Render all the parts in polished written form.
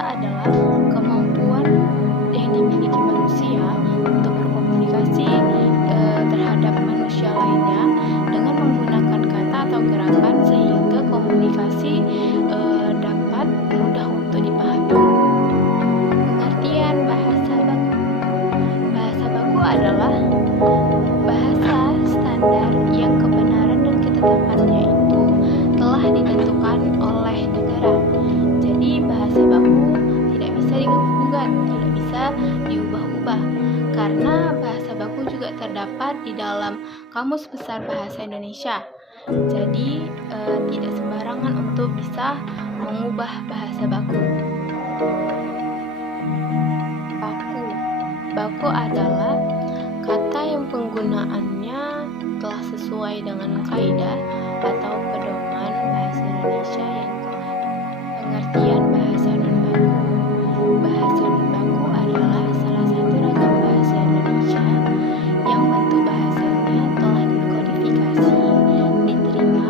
Bahasa adalah kemampuan yang dimiliki manusia untuk berkomunikasi terhadap manusia lainnya dengan menggunakan kata atau gerakan sehingga komunikasi dapat mudah untuk dipahami. Pengertian bahasa baku. Bahasa baku adalah bahasa standar yang kebenaran dan ketetapannya itu telah ditentukan oleh negara. Jadi bahasa baku tidak bisa diganggu-gugat, tidak bisa diubah-ubah. Karena bahasa baku juga terdapat di dalam Kamus Besar Bahasa Indonesia. Jadi tidak sembarangan untuk bisa mengubah bahasa baku. Baku. Baku adalah kata yang penggunaannya telah sesuai dengan kaidah atau pedoman bahasa Indonesia yang telah. Pengertian bahasa non-baku. Bahasa non-baku adalah salah satu ragam bahasa Indonesia yang bentuk bahasanya telah dikodifikasi, diterima,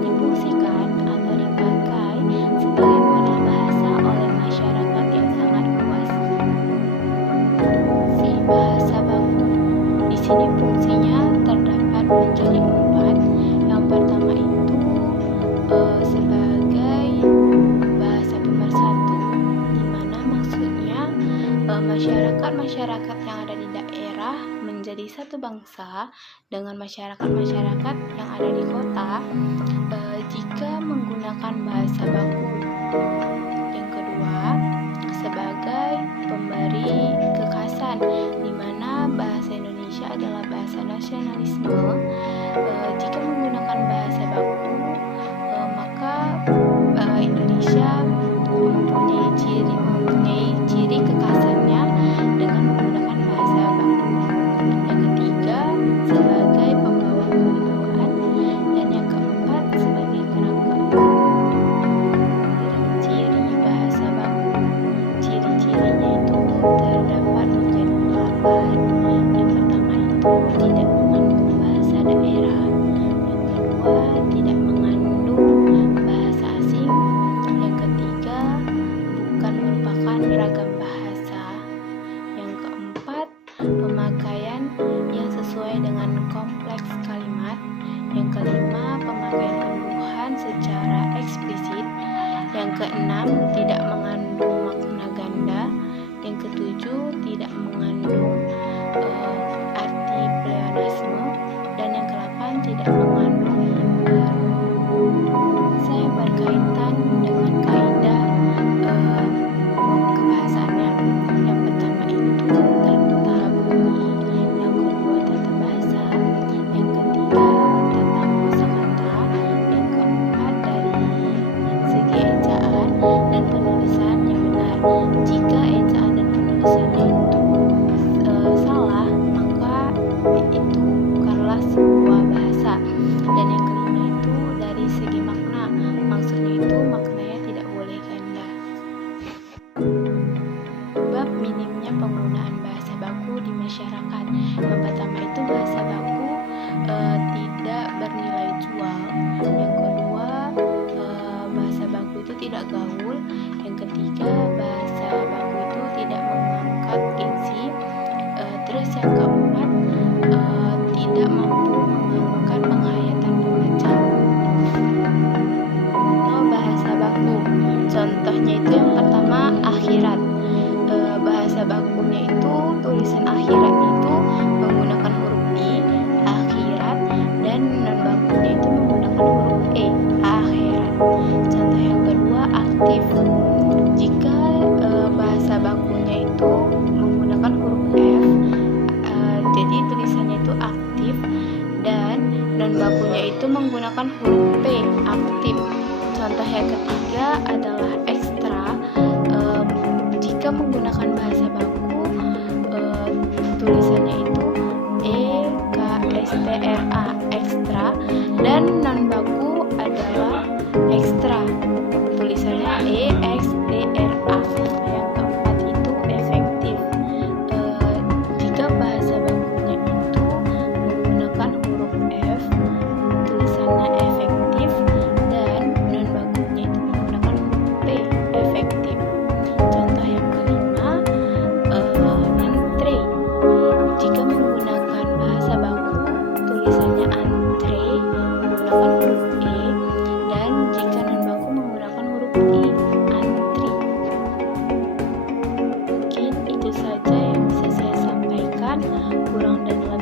difungsikan, atau dipakai sebagai model bahasa oleh masyarakat yang sangat luas. Si bahasa baku. Di sini fungsinya terdapat menjadi 4. Yang pertama itu sebagai bahasa pemersatu, di mana maksudnya masyarakat-masyarakat yang ada di daerah menjadi satu bangsa dengan masyarakat-masyarakat yang ada di kota jika menggunakan bahasa baku. Yang kedua, sebagai pemberi kekhasan, di mana bahasa Indonesia adalah bahasa nasionalisme. Jika menggunakan bahasa baku, maka Indonesia mempunyai ciri kekhasannya dengan menggunakan bahasa baku. Yang ketiga, sebagai pembawa kewibawaan, dan yang keempat sebagai kerangka. Ciri bahasa baku. Ciri-cirinya itu terdapat menjadi 8. Yang pertama itu tidak mengandung bahasa daerah. Yang kedua, tidak mengandung bahasa asing. Yang ketiga, bukan merupakan ragam bahasa. Yang keempat, pemakaian yang sesuai dengan kompleks kalimat. Yang kelima, pemakaian pembuhan secara eksplisit. Yang keenam, tidak mengandung makna ganda. Yang ketujuh, tidak mengandung arti pleonasme. Dan yang ke-8, tidak mengandung saya berkaitan dengan kaidah kebahasaannya. Yang pertama itu tata bunyi, yang kedua tata bahasa, yang ketiga tata kosakata, yang keempat dari segi ejaan dan penulisan yang benar. Jika ejaan dan penulisannya itu salah, maka itu bukanlah sebuah bahasa. Dan yang kelima itu dari segi makna, maksudnya itu maknanya tidak boleh ganda. Bab minimnya penggunaan bahasa baku di masyarakat. Yang pertama itu bahasa baku tidak bernilai jual. Yang kedua, bahasa baku itu tidak gaul. Yang ketiga, bahasa baku itu tidak mengangkat gengsi. Terus yang keempat, tidak mampu mengangkat penghayatan pembaca. Bahasa baku. Contohnya itu yang pertama akhirat. Bahasa bakunya itu tulisan akhirat itu menggunakan huruf I, akhirat, dan non bakunya itu menggunakan huruf E, akhirat. Contoh yang kedua aktif. Jika bahasa bakunya itu menggunakan huruf F, jadi tulisannya itu aktif, dan non bakunya itu menggunakan huruf P, aktif. Contoh yang ketiga adalah ekstra. Jika menggunakan bahasa baku, tulisannya itu EKSTRA, ekstra, dan non baku adalah ekstra, tulisannya EXTRA. Yang keempat itu efektif. Jika bahasa bakunya itu menggunakan huruf F, tulisannya efektif, dan non bakunya itu menggunakan huruf P, efektif. kurang dan